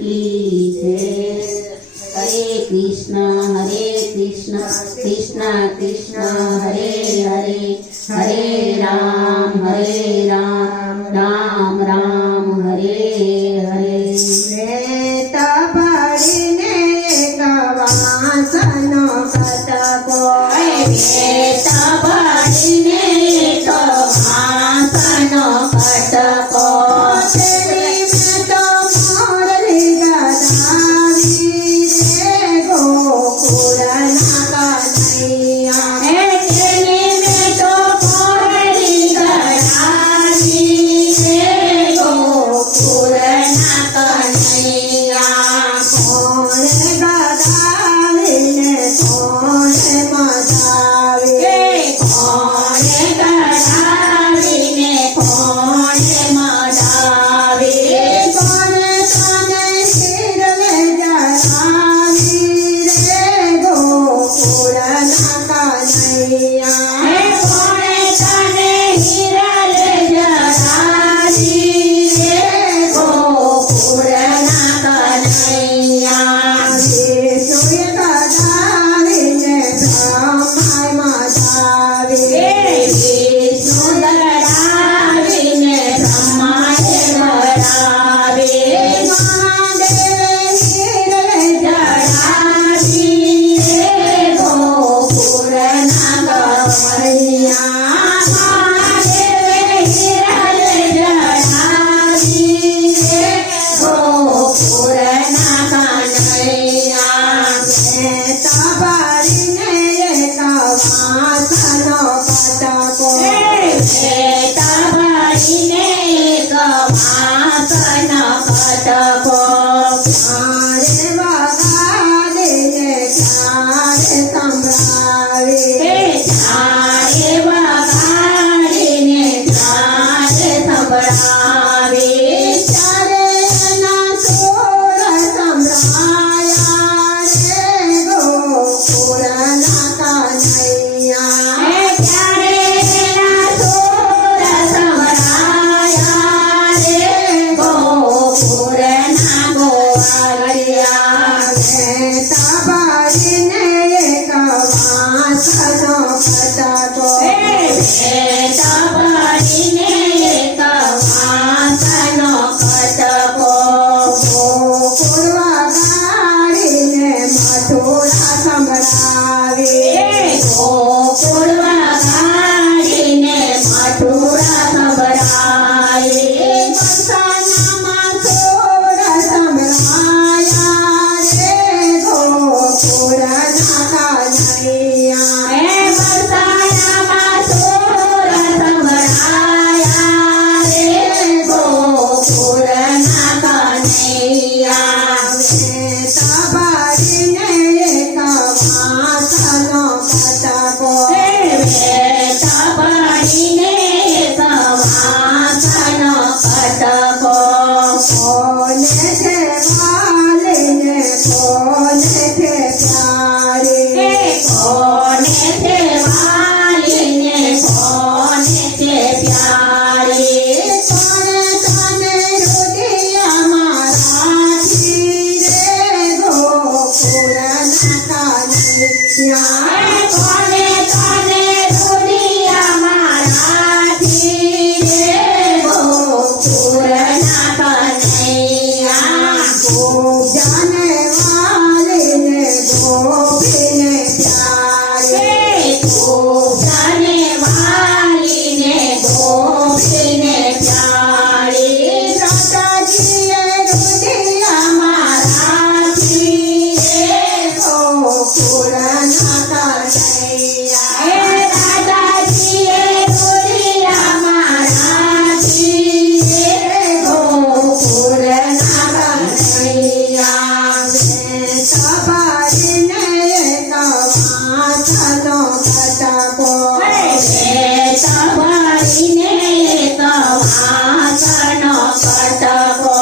की जय। हरे कृष्ण कृष्ण कृष्ण हरे हरे, हरे राम राम राम हरे हरे। વેત પાડીને કવાસનો કટકો, વેત પાડીને કવાસનો કટકો, તેની મેં તો મોરલી ગદાવી રે ગોકુળના કનૈયા, તેની મેં તો મોરલી ગદાવી રે ગોકુળના કનૈયા। કોણે ગદાવીને કોણે મજાવે, કોણે ગદાવીને કોણે મડાવે, કોણે તને હિરવે જડાવી રે ગોકુળના કનૈયા, કોણે તને હિરલ જડાવી રે ગોકુળના કનૈયા। વિષ્ણુએ ગદાવીને બ્રહ્માએ મજાવે, વિષ્ણુ ગડાવીને બ્રહ્માએ ગડાવે, મહાદેવે હિરવે જડાવી રે ગોકુળના કનૈયા। મહાદેવે હિરલ જડાવી રે ગોકુળના કનૈયા। વેત પાડીને કવાસનો કટકો, વેત પાડીને કવાસનો કટકો, ક્યારે વગાડીને ક્યારે સંભળાવે, ત્યારે વગાડીને ત્યારે સંભળાવે, ત્યારે એના સુર સંભળાયા રે ગોકુળના કનૈયા, ત્યારે એના સુર સંભળાયા રે ગોકુળના ગોવાળિયા। વેત પાડીને કવાસનો કટકો, વેત પાડીને કવાસનો કટકો, ગોકુળ વગાડીને મથુરા સંભળાવે, ગોકુળ વગાડીને મથુરા સંભળાવે, કંસાનામાં સુર સંભળાયા રે ગોકુળના કનૈયા, વરસાણામાં સુર સંભળાયા રે ગોકુળના કનૈયા। વેત પાડીને કવાસનો કટકો, વેત પાડીને કવાસનો કટકો, કોને છે વાલીને કોને છે પ્યારી, કોને છે વાલીને કોને છે પ્યારી, કોને તને રુદિયામાં રાખી રે ગોકુળના કનૈયા, કોને તને રુદિયામાં રાખી રે ગોકુળના કનૈયા। ગોપજાને વાલીને ગોપીને પ્યારી, ગોપીને વાલીને ગોપીને પ્યારી, રાધાજીએ રુદિયામાં રાખી રે ગોકુળના કનૈયા, દાદાજીએ રુદિયામાં રાખી રે ગોકુળના કનૈયા। વેત પાડીને કવાસનો કટકો, વેત પાડીને કવાસનો કટકો,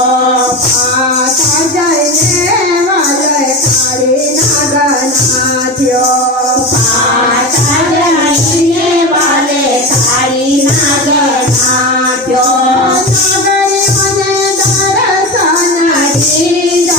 પાછા જઈને વાલે કાળી નાગનાથ્યો, પાછા જઈને વાલે કાળી નાગનાથ્યો, નાગરીઓને દર્શન દીધા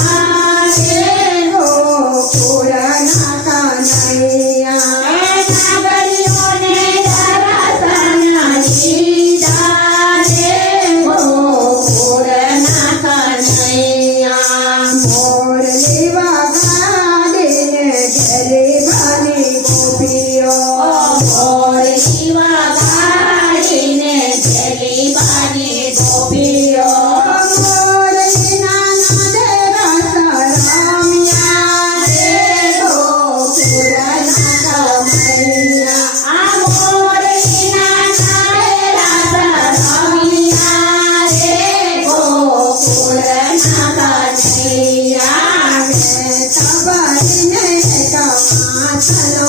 કનૈયા તબરીને એક માથનો